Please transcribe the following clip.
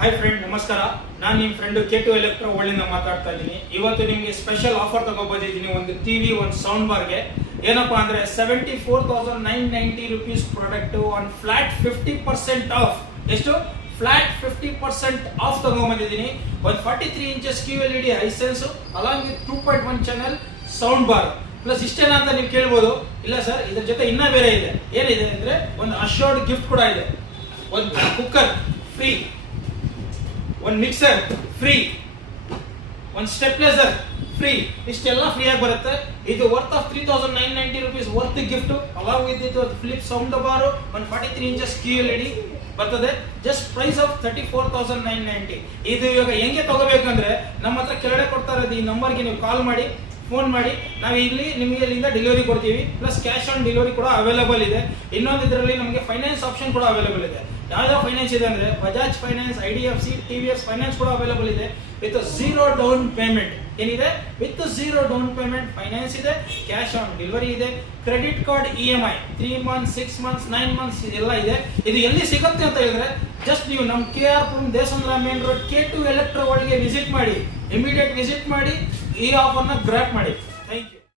Hi friend, ನಮಸ್ಕಾರ. ನಾನು ನಿಮ್ಮ ಫ್ರೆಂಡ್ K2 ಎಲೆಕ್ಟ್ರೋ ಒಳ್ಳಿಂದ ಮಾತಾಡ್ತಾ ಇದ್ದೀನಿ. ಇವತ್ತು ನಿಮಗೆ ಸ್ಪೆಷಲ್ ಆಫರ್ ತಗೊಬಂದಿದ್ದೀನಿ. ಒಂದು ಟಿವಿ, ಒಂದು ಸೌಂಡ್ ಬಾರ್ಗೆ. ಏನಪ್ಪಾ ಅಂದ್ರೆ 74,990 rupees product on flat 50% off. ಎಷ್ಟು? ಫ್ಲಾಟ್ 50% ಆಫ್ ತಗೊಂಡ್ಬಂದಿದ್ದೀನಿ. ಒಂದು 43 inches QLED Hisense along with 2.1 channel sound bar. Plus ಇಷ್ಟೇನಾ ಅಂತ ನೀವು ಕೇಳ್ಬೋದು. ಇಲ್ಲ ಸರ್, ಇದ್ರ ಜೊತೆ ಇನ್ನೂ ಬೇರೆ ಇದೆ. ಏನಿದೆ ಅಂದ್ರೆ ಒಂದು ಅಶ್ಯೂರ್ಡ್ ಗಿಫ್ಟ್ ಕೂಡ ಇದೆ. ಒಂದು ಕುಕ್ಕರ್ ಫ್ರೀ, ಒಂದು ಮಿಕ್ಸರ್ ಫ್ರೀ, ಒಂದು ಸ್ಟೆಪ್ಲೈಸರ್ ಫ್ರೀ. ಇಷ್ಟೆಲ್ಲ ಫ್ರೀ ಆಗಿ ಬರುತ್ತೆ. ಇದು worth of 3,990 rupees worth gift. Along with ಇದು ಫಿಲಿಪ್ ಸೌಂಡ್ ಬಾರ್, ಒಂದು 43 inches QLED ಬರ್ತದೆ. Just price of 34,990. ಇದು ಇವಾಗ ಹೆಂಗೆ ತಗೋಬೇಕಂದ್ರೆ ನಮ್ಮ ಹತ್ರ ಕೆಳಗಡೆ ಕೊಡ್ತಾ ಇರೋದು ಈ ನಂಬರ್ಗೆ ನೀವು ಕಾಲ್ ಮಾಡಿ, ಫೋನ್ ಮಾಡಿ, ನಾವು ಇಲ್ಲಿ ನಿಮಗೆ ಇಲ್ಲಿಂದ ಡೆಲಿವರಿ ಕೊಡ್ತೀವಿ. ಪ್ಲಸ್ ಕ್ಯಾಶ್ ಆನ್ ಡೆಲಿವರಿ ಕೂಡ ಅವೈಲೇಬಲ್ ಇದೆ. ಇನ್ನೊಂದು ಇದರಲ್ಲಿ ನಮಗೆ ಫೈನಾನ್ಸ್ ಆಪ್ಷನ್ ಕೂಡ ಅವೈಲೇಬಲ್ ಇದೆ. ಯಾವ್ಯಾವ ಫೈನಾನ್ಸ್ ಇದೆ ಅಂದ್ರೆ Bajaj finance, IDFC, TVS finance ಕೂಡ ಅವೈಲೇಬಲ್ ಇದೆ. ವಿತ್ ಝೀರೋ ಡೌನ್ ಪೇಮೆಂಟ್ ಏನಿದೆ, with zero down payment finance ಇದೆ. ಕ್ಯಾಶ್ ಆನ್ ಡೆಲಿವರಿ ಇದೆ. Credit card EMI 3 months, 6 months, 9 months ಇದೆಲ್ಲ ಇದೆ. ಇದು ಎಲ್ಲಿ ಸಿಗುತ್ತೆ ಅಂತ ಹೇಳಿದ್ರೆ ಜಸ್ಟ್ ನೀವು ನಮ್ಮ KR Puram Desandra main road K2 electro ಒಳಗೆ ವಿಸಿಟ್ ಮಾಡಿ, ಇಮಿಡಿಯೇಟ್ ವಿಸಿಟ್ ಮಾಡಿ, ಈ ಆಫರ್ನ ಗ್ರಾಪ್ ಮಾಡಿ.